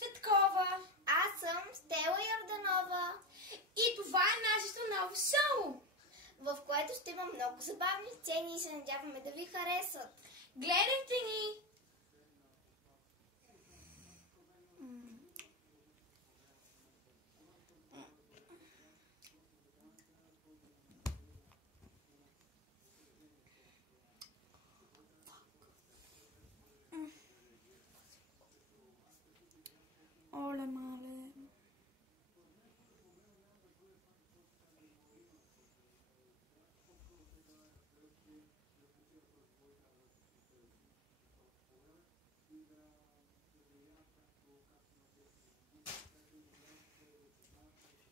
Цветкова. Аз съм Стела Йорданова. И това е нашето ново шоу, в което ще има много забавни сцени и се надяваме да ви харесат. Гледайте ни! Оле, мале.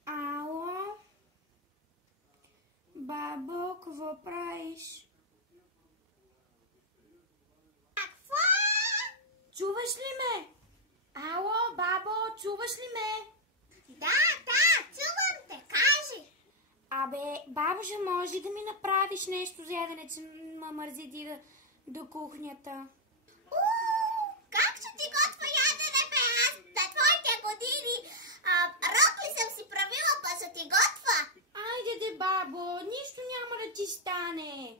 Ало? Бабо, какво правиш? Какво? Чуваш ли ме? Ало, бабо, чуваш ли ме? Да, чувам те, кажи. Абе, бабжа, може ли да ми направиш нещо за ядене, че ме мързи до кухнята? Как ще ти готва ядене, бе? Аз на твоите години рокли съм си правила, па ще ти готва. Айде де, бабо, нищо няма да ти стане.